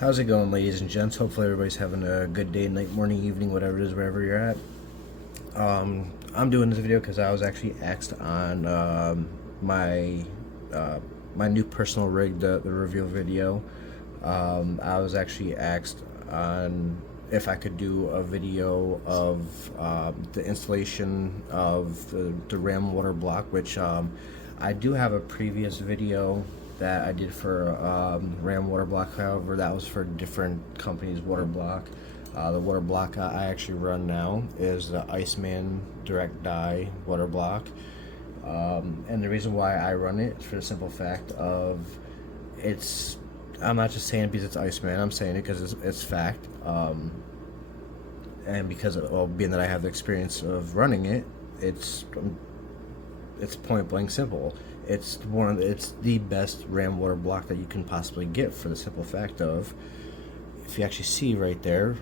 How's it going, ladies and gents? Hopefully everybody's having a good day, night, morning, evening, whatever it is, wherever you're at. I'm doing this video because I was actually asked on uh, my new personal rig, the review video. I was actually asked on if I could do a video of the installation of the RAM water block, which I do have a previous video that I did for RAM water block. However, that was for a different company's water block. The water block I actually run now is the Iceman Direct Dye water block. And the reason why I run it is for the simple fact of it's, I'm not just saying it because it's Iceman, I'm saying it because it's fact. And because of, well, being that I have the experience of running it, it's point blank simple. It's the best RAM water block that you can possibly get, for the simple fact of, if you actually see right there,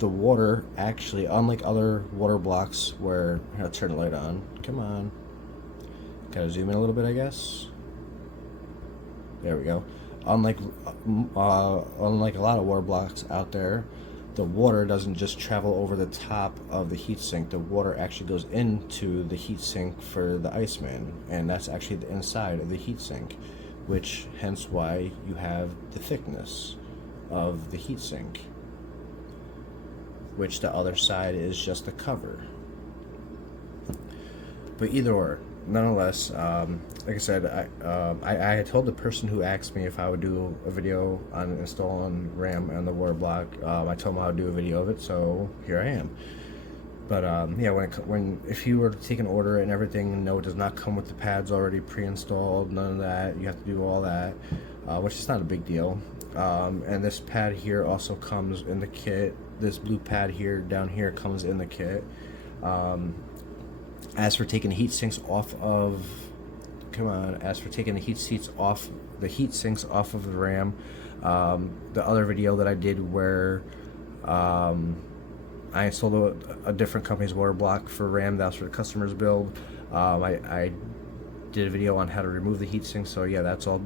the water actually, unlike other water blocks where, here, I'll turn the light on, come on, gotta zoom in a little bit, I guess, there we go. Unlike unlike a lot of water blocks out there, the water doesn't just travel over the top of the heatsink. The water actually goes into the heatsink for the Iceman, and that's actually the inside of the heatsink, which hence why you have the thickness of the heatsink, which the other side is just the cover. But either or, nonetheless, like I said, I had told the person who asked me if I would do a video on installing RAM and the water block. I told him I would do a video of it, so here I am. But yeah, if you were to take an order and everything, no, it does not come with the pads already pre-installed. None of that. You have to do all that, which is not a big deal. And this pad here also comes in the kit. This blue pad here down here comes in the kit. As for taking the heat sinks off of, as for taking the heat sinks off of the RAM, the other video that I did where I installed a different company's water block for RAM, that was for the customer's build. I did a video on how to remove the heat sink, so yeah, that's all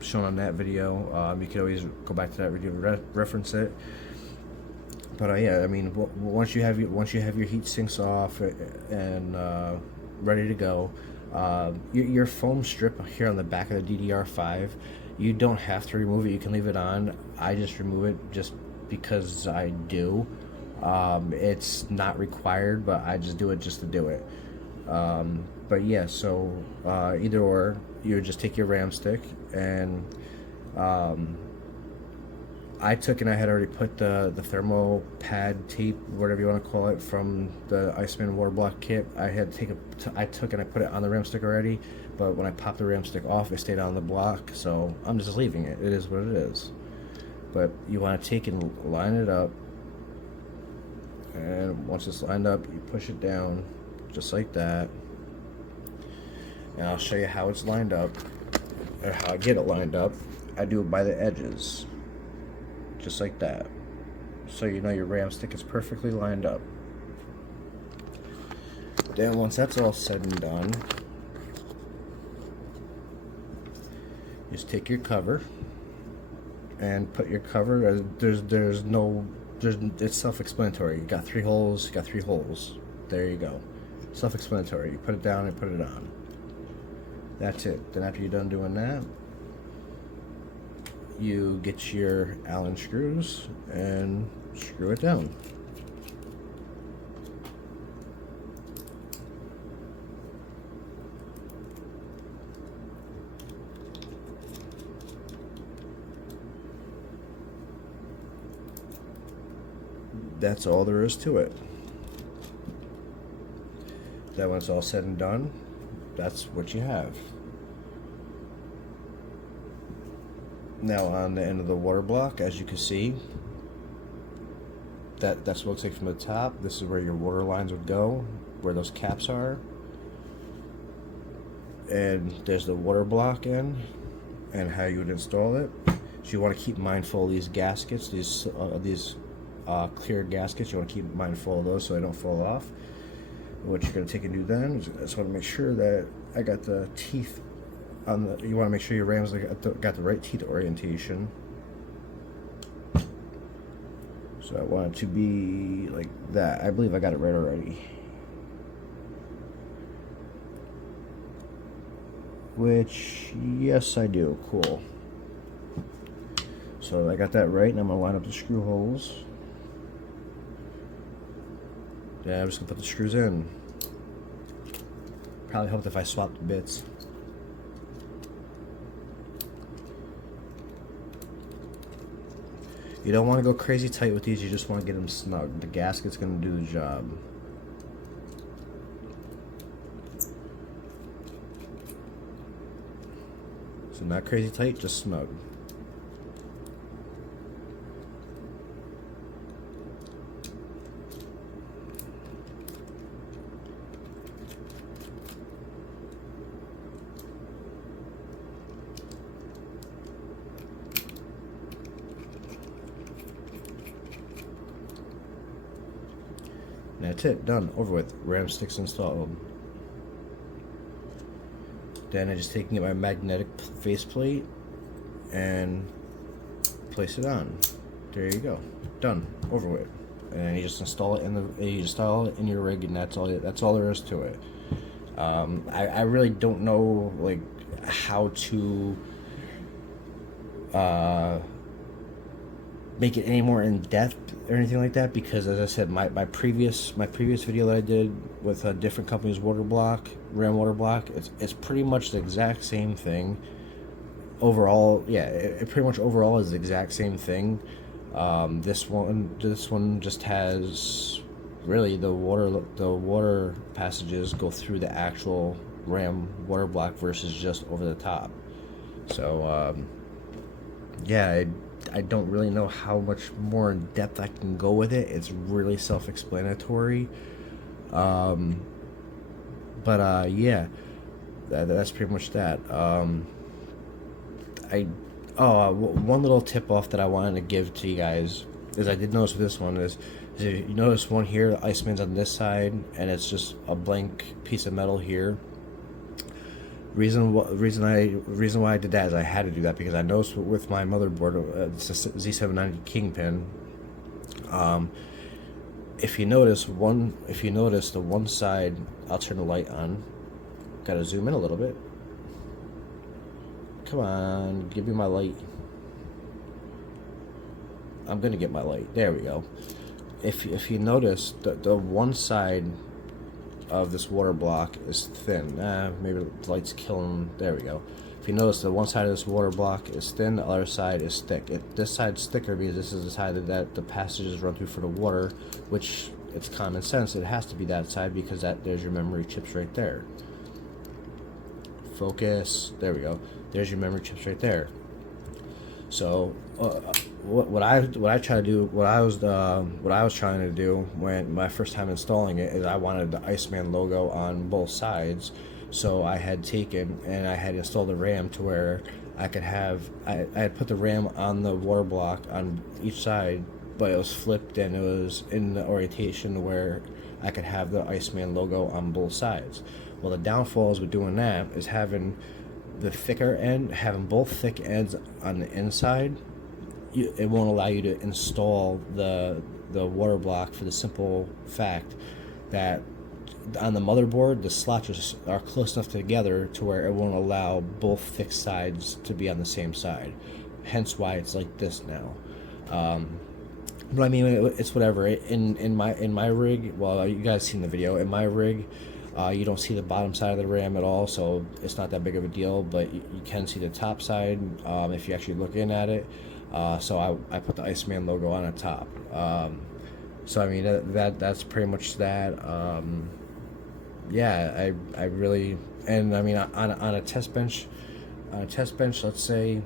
shown on that video. You can always go back to that video and reference it. But yeah, I mean, once you have your heat sinks off and ready to go, your foam strip here on the back of the ddr5, you don't have to remove it. You can leave it on. I just remove it just because I do. It's not required, but I just do it just to do it. But yeah, so either or, you would just take your RAM stick and I had already put the thermal pad tape, whatever you want to call it, from the Iceman water block kit. I took and I put it on the RAM stick already, but when I popped the RAM stick off, it stayed on the block, so I'm just leaving it. It is what it is. But you want to take and line it up, and once it's lined up, you push it down, just like that. And I'll show you how it's lined up, or how I get it lined up. I do it by the edges, just like that, so you know your RAM stick is perfectly lined up. Then once that's all said and done, just take your cover and put your cover. It's self-explanatory. You got 3 holes. There you go. Self-explanatory. You put it down and put it on. That's it. Then after you're done doing that, you get your Allen screws and screw it down. That's all there is to it. Then when it's all said and done, that's what you have. Now on the end of the water block, as you can see, that's what it looks like from the top. This is where your water lines would go, where those caps are. And there's the water block in, and how you would install it. So you want to keep mindful of these gaskets, these clear gaskets. You want to keep mindful of those so they don't fall off. And what you're going to take and do then is, I just want to make sure that I got the teeth on the. You want to make sure your ram's got the right teeth orientation. So I want it to be like that. I believe I got it right already. Which, yes, I do. Cool. So I got that right, and I'm gonna line up the screw holes. Yeah, I'm just gonna put the screws in. Probably helped if I swapped the bits. You don't want to go crazy tight with these, you just want to get them snug. The gasket's going to do the job. So not crazy tight, just snug. That's it, done, over with. RAM sticks installed. Then I just taking my magnetic faceplate and place it on. There you go, done, over with. And you just install it in your rig, and that's all there is to it. I really don't know like how to make it any more in depth or anything like that, because as I said, my previous video that I did with a different company's waterblock, RAM waterblock, it's pretty much the exact same thing. Overall, yeah, it pretty much overall is the exact same thing. This one just has really the water passages go through the actual RAM waterblock versus just over the top. So yeah, I don't really know how much more in depth I can go with it. It's really self-explanatory. Yeah, that's pretty much that. One little tip off that I wanted to give to you guys is I did notice with this one is you notice one here, the Iceman's on this side, and it's just a blank piece of metal here. Reason why I did that is I had to do that because I noticed with my motherboard, it's a Z790 Kingpin. If you notice the one side, I'll turn the light on. Gotta zoom in a little bit. Come on, give me my light. I'm gonna get my light. There we go. If you notice, the one side of this water block is thin. Maybe the light's killing. There we go. If you notice, the one side of this water block is thin, the other side is thick. This side's thicker because this is the side that the passages run through for the water, which it's common sense. It has to be that side because there's your memory chips right there. Focus. There we go. There's your memory chips right there. So what I try to do, what I was trying to do when my first time installing it is I wanted the Iceman logo on both sides. So I had taken and I had installed the RAM to where I could have I had put the RAM on the water block on each side, but it was flipped and it was in the orientation where I could have the Iceman logo on both sides. Well, the downfalls with doing that is having the thicker end, having both thick ends on the inside. It won't allow you to install the water block for the simple fact that on the motherboard the slots are close enough together to where it won't allow both thick sides to be on the same side. Hence why it's like this now. But I mean, it's whatever. In my rig, well, you guys seen the video. In my rig, you don't see the bottom side of the RAM at all, so it's not that big of a deal. But you can see the top side if you actually look in at it. So I put the Iceman logo on the top. So I mean that's pretty much that. Yeah, I really, and I mean on a test bench, let's say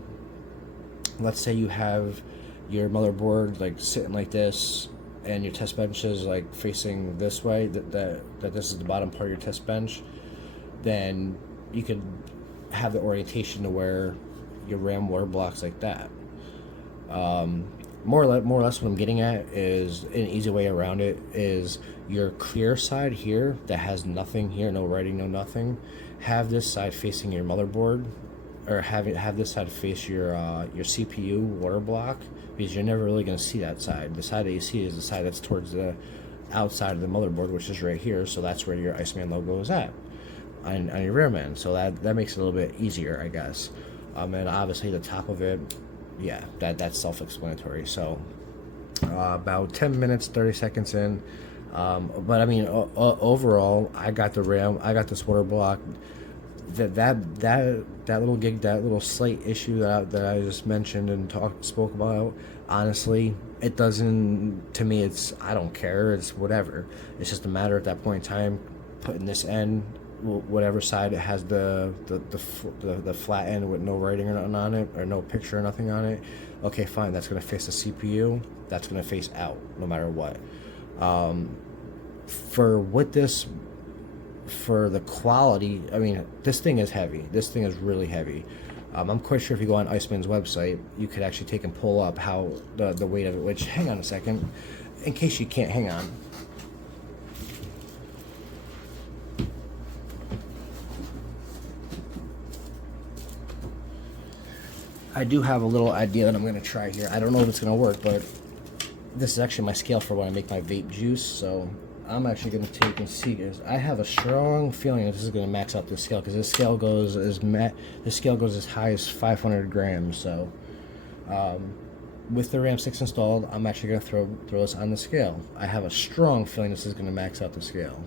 you have your motherboard like sitting like this, and your test bench is like facing this way, that this is the bottom part of your test bench, then you could have the orientation to where your RAM water blocks like that. More or less what I'm getting at is an easy way around it is your clear side here that has nothing here, no writing, no nothing, have this side facing your motherboard, or have this side face your CPU water block, because you're never really going to see that side. The side that you see is the side that's towards the outside of the motherboard, which is right here. So that's where your Iceman logo is at on your rear man. So that makes it a little bit easier, I guess. And obviously the top of it, yeah, that's self-explanatory. So about 10 minutes, 30 seconds in. But I mean, overall, I got the RAM, I got this water block. That little gig, that little slight issue that I just mentioned and spoke about, honestly, it doesn't, to me, I don't care, it's whatever. It's just a matter at that point in time, putting this end, whatever side it has the flat end with no writing or nothing on it, or no picture or nothing on it. Okay, fine, that's going to face the CPU, that's going to face out, no matter what. For the quality, I mean, this thing is heavy. This thing is really heavy. I'm quite sure if you go on Iceman's website, you could actually take and pull up how the weight of it, which, hang on a second, in case you can't, hang on. I do have a little idea that I'm going to try here. I don't know if it's going to work, but this is actually my scale for when I make my vape juice, so I'm actually going to take and see this. I have a strong feeling that this is going to max out this scale, because this scale goes as high as 500 grams. So with the RAM 6 installed, I'm actually going to throw this on the scale. I have a strong feeling this is going to max out the scale.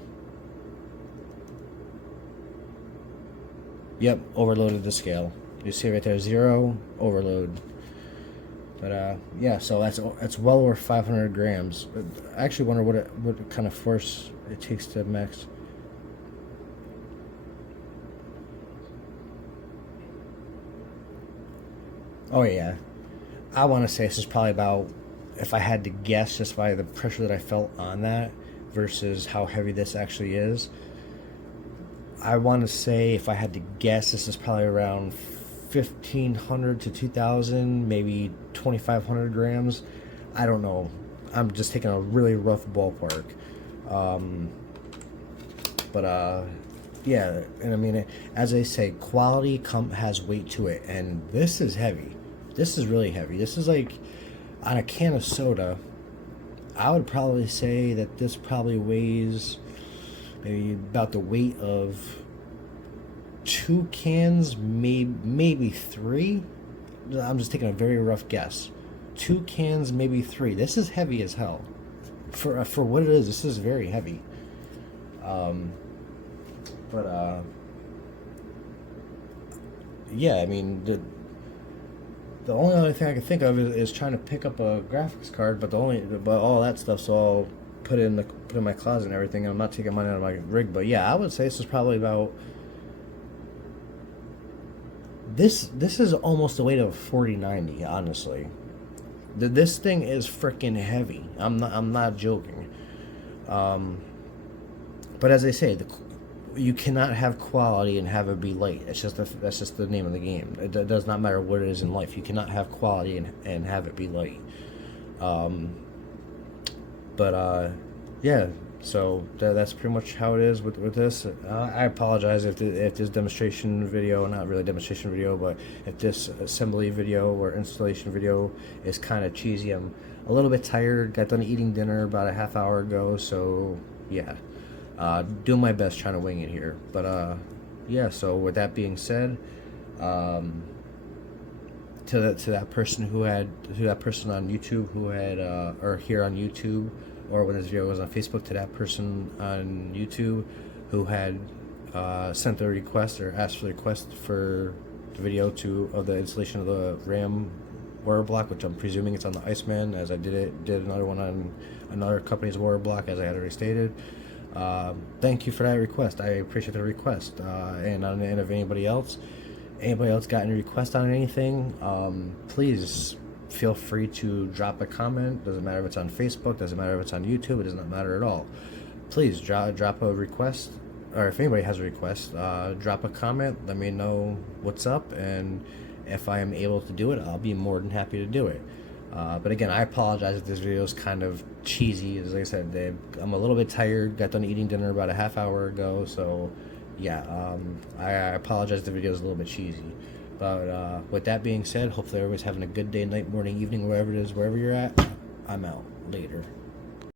Yep, overloaded the scale. You see right there, 0 overload. But yeah, so that's well over 500 grams. I actually wonder what kind of force it takes to max. Oh yeah, I want to say this is probably about, if I had to guess just by the pressure that I felt on that versus how heavy this actually is, I want to say, if I had to guess, this is probably around 1,500 to 2,000, maybe 2,500 grams. I don't know. I'm just taking a really rough ballpark. Yeah, and I mean, as I say, quality has weight to it, and this is heavy. This is really heavy. This is like, on a can of soda, I would probably say that this probably weighs maybe about the weight of 2 cans, maybe 3. I'm just taking a very rough guess. 2 cans, maybe 3. This is heavy as hell. For what it is, this is very heavy. Yeah, I mean, the only other thing I can think of is trying to pick up a graphics card, but all that stuff's all put in my closet and everything, and I'm not taking money out of my rig. But yeah, I would say this is probably about, this is almost the weight of a 4090, honestly. This thing is freaking heavy. I'm not joking. But as I say, you cannot have quality and have it be light. That's just the name of the game. It does not matter what it is in life. You cannot have quality and have it be light. Yeah. So that's pretty much how it is with this. I apologize if this demonstration video, not really demonstration video, but if this assembly video or installation video is kind of cheesy. I'm a little bit tired. Got done eating dinner about a half hour ago, so yeah. Doing my best trying to wing it here. But yeah, so with that being said, to that person on YouTube who had or here on YouTube, or when this video was on Facebook, to that person on YouTube who had sent a request or asked for the request for the video of the installation of the RAM water block, which I'm presuming it's on the Iceman, as I did another one on another company's water block, as I had already stated. Thank you for that request. I appreciate the request. And if anybody else got any requests on anything, please feel free to drop a comment. Doesn't matter if it's on Facebook, doesn't matter if it's on YouTube, it does not matter at all. Please drop a request, or if anybody has a request, drop a comment, let me know what's up, and if I am able to do it, I'll be more than happy to do it. But again, I apologize if this video is kind of cheesy. As I said, I'm a little bit tired, got done eating dinner about a half hour ago, so yeah, I apologize if the video is a little bit cheesy. But with that being said, hopefully everybody's having a good day, night, morning, evening, wherever it is, wherever you're at. I'm out. Later.